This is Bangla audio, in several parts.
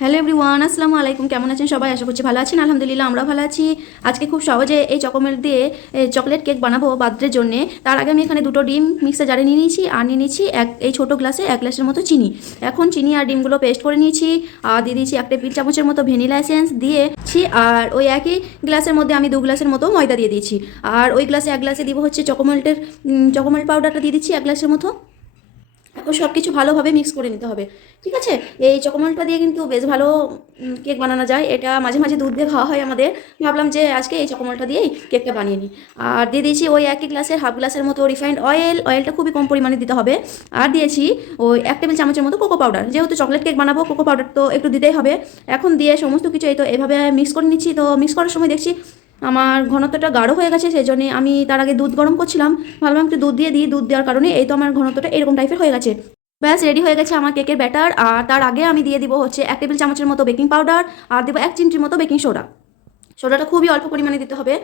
হ্যালো এভরিওয়ান, আসসালামু আলাইকুম। কেমন আছেন সবাই? আশা করছি ভালো আছেন। আলহামদুলিল্লাহ আমরা ভালো আছি। আজকে খুব সহজে এই চকোমেল্ট দিয়ে চকলেট কেক বানাবো বার্থডের জন্যে। তার আগে আমি এখানে দুটো ডিম মিক্সার জারে নিয়ে নিয়েছি আর নিয়ে নিয়েছি এই ছোটো গ্লাসে 1 গ্লাসের মতো চিনি। এখন চিনি আর ডিমগুলো পেস্ট করে নিয়েছি আর দিয়ে দিয়েছি 1 টেবিল চামচের মতো ভ্যানিলা এসেন্স দিয়েছি। আর ওই একই গ্লাসের মধ্যে আমি 2 গ্লাসের মতো ময়দা দিয়ে দিয়েছি। আর ওই গ্লাসে 1 গ্লাসে দিব হচ্ছে চকোমেল্ট পাউডারটা দিয়ে দিচ্ছি 1 গ্লাসের মতো। এখন সব কিছু ভালোভাবে মিক্স করে নিতে হবে, ঠিক আছে? এই চকোমলটা দিয়ে কিন্তু বেশ ভালো কেক বানানো যায়। এটা মাঝে মাঝে দুধ দিয়ে খাওয়া হয় আমাদের। ভাবলাম যে আজকে এই চকোমলটা দিয়েই কেকটা বানিয়ে নিই। আর দিয়ে দিয়েছি ওই একই গ্লাসের হাফ গ্লাসের মতো রিফাইন্ড অয়েল। অয়েলটা খুবই কম পরিমাণে দিতে হবে। আর দিয়েছি ওই 1 টেবিল চামচের মতো কোকো পাউডার। যেহেতু চকলেট কেক বানাবো, কোকো পাউডার তো একটু দিতেই হবে। এখন দিয়ে সমস্ত কিছু এই তো এভাবে মিক্স করে নিচ্ছি। তো মিক্স করার সময় দেখছি আমার ঘনত্বটা গাঢ় হয়ে গেছে, সেই জন্য আমি তার আগে দুধ গরম করছিলাম। ভাবলাম একটু দুধ দিয়ে দিই। দুধ দেওয়ার কারণে এই তো আমার ঘনত্বটা এরকম টাইপের হয়ে গেছে। ব্যাস রেডি হয়ে গেছে আমার কেকের ব্যাটার। আর তার আগে আমি দিয়ে দিব হচ্ছে 1 টেবিল চামচের মতো বেকিং পাউডার আর দেবো 1 চিমটির মতো বেকিং সোডা। সোডাটা খুবই অল্প পরিমাণে দিতে হবে।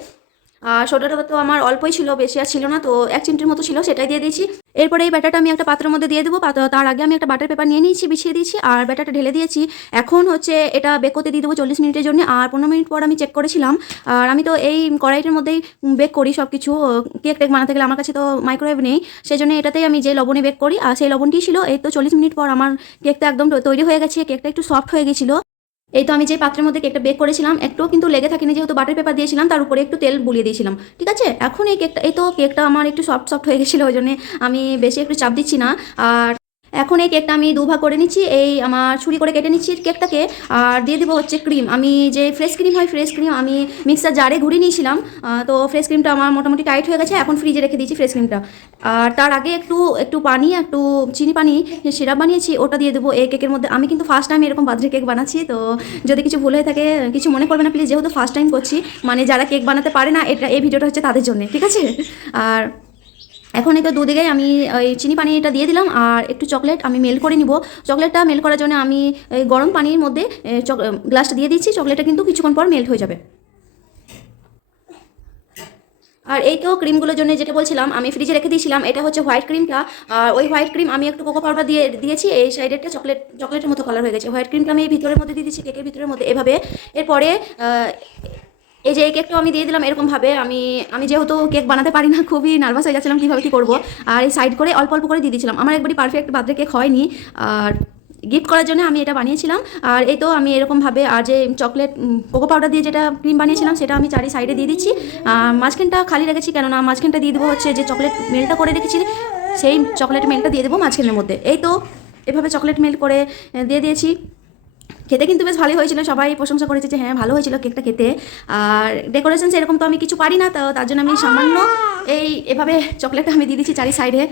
আর সোডাটা তো আমার অল্পই ছিল, বেশি আর ছিল না, তো 1 চিমটির মতো ছিল, সেটাই দিয়ে দিয়েছি। এরপরে এই ব্যাটারটা আমি একটা পাত্রের মধ্যে দিয়ে দেবো। তার আগে আমি একটা বাটার পেপার নিয়ে নিয়েছি, বিছিয়ে দিয়েছি আর ব্যাটারটা ঢেলে দিয়েছি। এখন হচ্ছে এটা বেক করতে দিয়ে দেবো 40 মিনিটের জন্য। আর 15 মিনিট পর আমি চেক করেছিলাম। আর আমি তো এই কড়াইটার মধ্যেই বেক করি সব কিছু। কেক টেক বানাতে গেলে আমার কাছে তো মাইক্রোওয়েভ নেই, সেই জন্য এটাতেই আমি যে লবণে বেক করি। আর সেই লবণটি ছিল। এই তো 40 মিনিট পর আমার কেকটা একদম তৈরি হয়ে গেছে। কেকটা একটু সফট হয়ে গেছিলো। এই তো আমি যে পাত্রের মধ্যে কেকটা বেক করেছিলাম একটু কিন্তু লেগে থাকেনি, যেহেতু বাটার পেপার দিয়েছিলাম, তার উপরে একটু তেল বুলিয়ে দিয়েছিলাম, ঠিক আছে? এখন এই তো কেকটা আমার একটু সফট সফট হয়ে গেছিলো, ওই জন্য আমি বেশি একটু চাপ দিচ্ছি না। আর এখন এই কেকটা আমি দুভাগ করে নিচ্ছি। এই আমার ছুরি করে কেটে নিচ্ছি কেকটাকে। আর দিয়ে দেবো হচ্ছে ক্রিম। আমি যে ফ্রেশ ক্রিম হয়, ফ্রেশ ক্রিম আমি মিক্সার জারে ঘুরিয়ে নিয়েছিলাম। তো ফ্রেশ ক্রিমটা আমার মোটামুটি টাইট হয়ে গেছে, এখন ফ্রিজে রেখে দিয়েছি ফ্রেশ ক্রিমটা। আর তার আগে একটু একটু পানি, একটু চিনি পানি সিরাপ বানিয়েছি, ওটা দিয়ে দেবো এই কেকের মধ্যে। আমি কিন্তু ফার্স্ট টাইম এরকম বার্থডে কেক বানাচ্ছি, তো যদি কিছু ভুল হয়ে থাকে কিছু মনে করবে না প্লিজ। যেহেতু ফার্স্ট টাইম করছি, মানে যারা কেক বানাতে পারে না, এই ভিডিওটা হচ্ছে তাদের জন্য, ঠিক আছে? আর এখন এই তো দুদিকেই আমি ওই চিনি পানিটা দিয়ে দিলাম আর একটু চকলেট আমি মেল্ট করে নিব। চকলেটটা মেল্ট করার জন্য আমি এই গরম পানির মধ্যে গ্লাসটা দিয়ে দিচ্ছি। চকলেটটা কিন্তু কিছুক্ষণ পর মেল্ট হয়ে যাবে। আর এই তো ক্রিমগুলোর জন্য যেটা বলছিলাম, আমি ফ্রিজে রেখে দিয়েছিলাম, এটা হচ্ছে হোয়াইট ক্রিমটা। আর ওই হোয়াইট ক্রিম আমি একটু কোকো পাউডার দিয়েছি। এই সাইডেরটা চকলেটের মতো কালার হয়ে গেছে। হোয়াইট ক্রিমটা আমি এই ভিতরের মধ্যে দিয়ে দিচ্ছি, কেকের ভিতরের মধ্যে এভাবে। এরপরে এই যে এই কেকটাও আমি দিয়ে দিলাম এরকমভাবে। আমি যেহেতু কেক বানাতে পারি না, খুবই নার্ভাস হয়ে যাচ্ছিলাম কীভাবে কী করবো। আর এই সাইড করে অল্প অল্প করে দিয়ে দিয়েছিলাম। আমার একবারই পারফেক্ট বার্থডে কেক হয়নি, আর গিফট করার জন্য আমি এটা বানিয়েছিলাম। আর এই তো আমি এরকমভাবে আর যে কোকো পাউডার দিয়ে যেটা ক্রিম বানিয়েছিলাম সেটা আমি চারি সাইডে দিয়ে দিচ্ছি। মাঝখানটা খালি রেখেছি, কেননা মাঝখানটা দিয়ে দেবো হচ্ছে যে চকলেট মেল্টটা করে রেখেছি, সেই চকলেট মেল্টটা দিয়ে দেবো মাঝখানের মধ্যে। এই তো এভাবে চকলেট মেল্ট করে দিয়ে দিয়েছি। খেতে কিন্তু বেশ ভালোই হয়েছিল, সবাই প্রশংসা করেছে যে হ্যাঁ ভালো হয়েছিল কেকটা খেতে। আর ডেকোরেশন সেরকম তো আমি কিছু পারি না, তো তার জন্য আমি সামান্য এভাবে চকলেটটা আমি দিয়ে দিচ্ছি চারি সাইডে।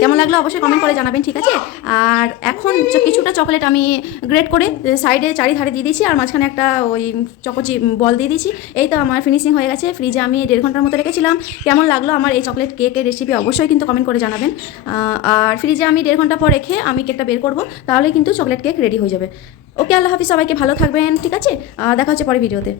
কেমন লাগলো অবশ্যই কমেন্ট করে জানাবেন, ঠিক আছে? আর এখন কিছুটা চকলেট আমি গ্রেট করে সাইডে চারিধারে দিয়ে দিয়েছি আর মাঝখানে একটা ওই চকোচি বল দিয়ে দিয়েছি। এই তো আমার ফিনিশিং হয়ে গেছে। ফ্রিজে আমি 1.5 ঘন্টার মতো রেখেছিলাম। কেমন লাগলো আমার এই চকলেট কেকের রেসিপি অবশ্যই কিন্তু কমেন্ট করে জানাবেন। আর ফ্রিজে আমি 1.5 ঘন্টা পর রেখে আমি কেকটা বের করবো, তাহলে কিন্তু চকলেট কেক রেডি হয়ে যাবে। ওকে, আল্লাহ হাফিজ, সবাইকে ভালো থাকবেন, ঠিক আছে? দেখা হচ্ছে পরে ভিডিওতে।